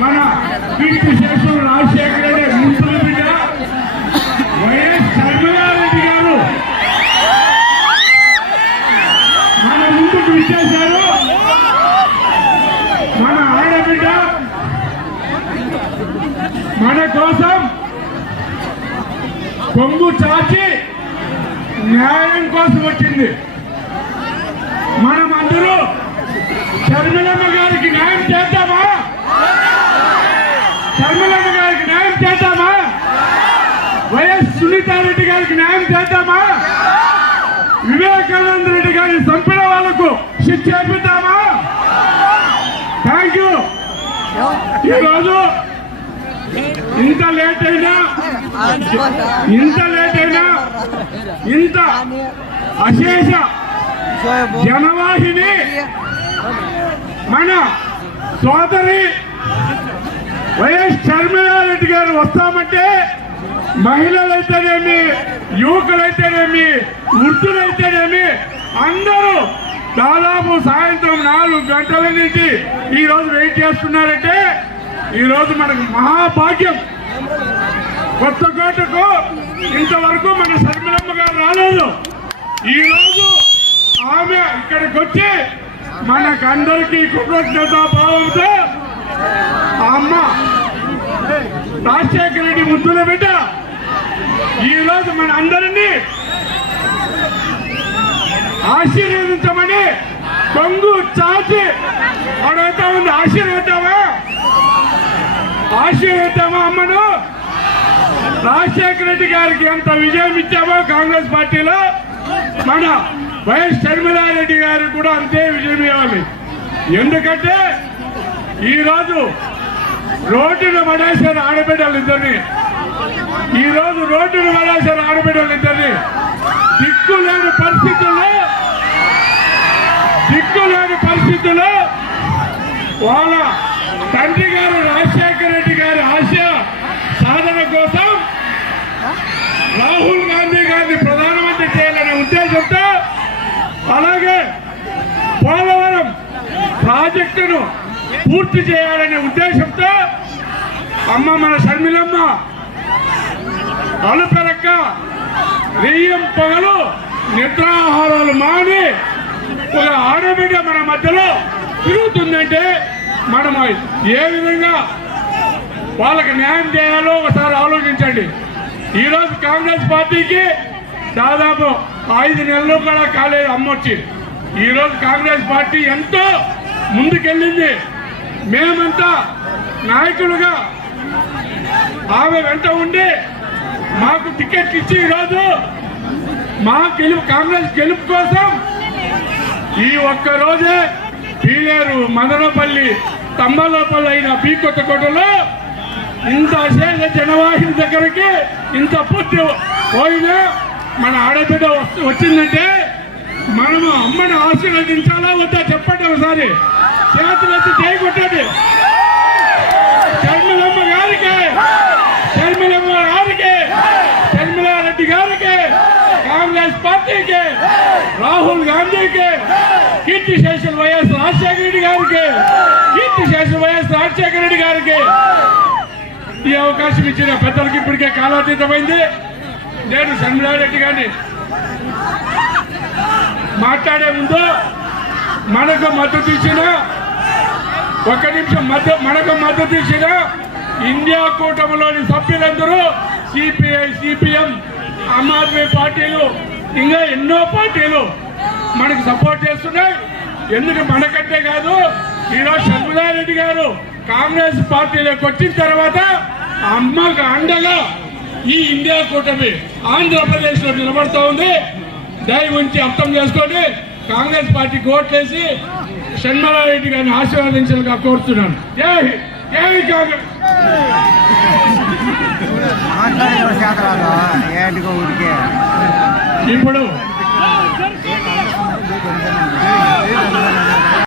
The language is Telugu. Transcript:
మన కీర్తి శేషులు రాజశేఖర రెడ్డి మున్సిపల్ బిడ్డ వైఎస్ శర్మలారెడ్డి గారు. మన ముందుకు విచ్చేశారు. మన ఆడబిడ్డ మన కోసం కొంగు చాచి న్యాయం కోసం వచ్చింది. మనం అందరూ శర్మిలమ్మ గారికి న్యాయం చేద్దామా? శర్మిలమ్మ గారికి న్యాయం చేద్దామా? వైఎస్ సునీతారెడ్డి గారికి న్యాయం చేద్దామా? వివేకానంద రెడ్డి గారిని చంపిన వాళ్ళకు శిక్ష చేపిద్దామా థ్యాంక్ యూ ఈరోజు ఇంత లేట్ అయినా ఇంత లేట్ అయినా ఇంత అశేష జనవాహిని మన సోదరి వైఎస్ షర్మిలారెడ్డి గారు వస్తామంటే మహిళలైతేనేమి యువకులైతేనేమి వృద్ధులైతేనేమి అందరూ దాదాపు సాయంత్రం నాలుగు గంటల నుంచి ఈ రోజు వెయిట్ చేస్తున్నారంటే ఈ రోజు మనకు మహాభాగ్యం. కొత్తకోటకు ఇంతవరకు మన శర్మిలమ్మ గారు రాలేదు. ఈ రోజు ఆమె ఇక్కడికి వచ్చి మనకందరికీ కృతజ్ఞతా భావంతో అమ్మ రాజశేఖర రెడ్డి ముద్దుల బిడ్డ ఈ రోజు మన అందరినీ ఆశీర్వదించమని కొంగు చాచి అడుగుతా ఉంది. ఆశీర్వదిద్దామా? ఆశీర్వదిద్దామా అమ్మను? రాజశేఖర రెడ్డి గారికి ఎంత విజయం ఇచ్చామో కాంగ్రెస్ పార్టీలో మన వైఎస్ షర్మిలారెడ్డి గారికి కూడా అంతే విజయం ఇవ్వాలి. ఎందుకంటే ఈరోజు రోడ్డును పడేశారు ఆడబిడ్డలు ఇద్దరిని. ఈ రోజు రోడ్డును పడేశారు ఆడబిడ్డలు ఇద్దరిని. దిక్కు లేని పరిస్థితుల్లో దిక్కు లేని పరిస్థితుల్లో వాళ్ళ తండ్రి గారు రాజశేఖర్ రెడ్డి గారి ఆశ సాధన కోసం రాహుల్ గాంధీ గారిని ప్రధానమంత్రి చేయాలనే ఉద్దేశంతో అలాగే పోలవరం ప్రాజెక్టును పూర్తి చేయాలనే ఉద్దేశంతో అమ్మ మన షర్మిలమ్మ అలుపెరక్క రెయ్యం పగలు నిద్రాహారాలు మాని ఒక ఆడబిడ్డ మన మధ్యలో తిరుగుతుందంటే మనం ఏ విధంగా వాళ్ళకి న్యాయం చేయాలో ఒకసారి ఆలోచించండి. ఈరోజు కాంగ్రెస్ పార్టీకి దాదాపు ఐదు నెలలు కూడా కాలేదు అమ్మొచ్చి ఈరోజు కాంగ్రెస్ పార్టీ ఎంతో ముందుకెళ్ళింది. మేమంతా నాయకులుగా ఆమె వెంట ఉండి మాకు టికెట్ ఇచ్చి ఈరోజు మా గెలుపు కాంగ్రెస్ గెలుపు కోసం ఈ ఒక్క రోజే పీలేరు మదనపల్లి తమ్మలపల్లి అయిన బీ కొత్తకోటలో ఇంత అశేష జనవాహిని దగ్గరికి ఇంత పూర్తి పోయినా మన ఆడబిడ్డ వచ్చిందంటే మనము అమ్మని ఆశీర్వదించాలా వద్దా చెప్పండి ఒకసారి. చేతులు ఎత్తి చేయకొట్టండి షర్మిలమ్మ గారికి షర్మిలమ్మ గారికి షర్మిలారెడ్డి గారికి కాంగ్రెస్ పార్టీకి రాహుల్ గాంధీకి కీర్తి శేషన్ వైఎస్ రాజశేఖర రెడ్డి గారికి కీర్తి శేషన్ వైఎస్ రాజశేఖర రెడ్డి గారికి. ఈ అవకాశం ఇచ్చిన పెద్దలకు ఇప్పటికే కాలాతీతమైంది. నేను షర్మిలారెడ్డి గారిని మాట్లాడే ముందు మనకు మద్దతు ఇచ్చిన ఒక నిమిషం మధ్య మనకు మద్దతు ఇచ్చిన ఇండియా కూటమిలోని సభ్యులందరూ సిపిఐ సిపిఎం ఆమ్ ఆద్మీ పార్టీలు ఇంకా ఎన్నో పార్టీలు మనకు సపోర్ట్ చేస్తున్నాయి. ఎందుకు మనకంటే కాదు ఈరోజు షర్మిలారెడ్డి గారు కాంగ్రెస్ పార్టీలోకి వచ్చిన తర్వాత అమ్మకు అండగా ఈ ఇండియా కూటమి ఆంధ్రప్రదేశ్లో నిలబడుతూ ఉంది. దయ ఉంచి అర్థం చేసుకొని కాంగ్రెస్ పార్టీకి ఓట్లేసి షణ్మలారెడ్డి గారిని ఆశీర్వదించాలిగా కోరుతున్నాను. జై. జై కాంగ్రెస్. ఇప్పుడు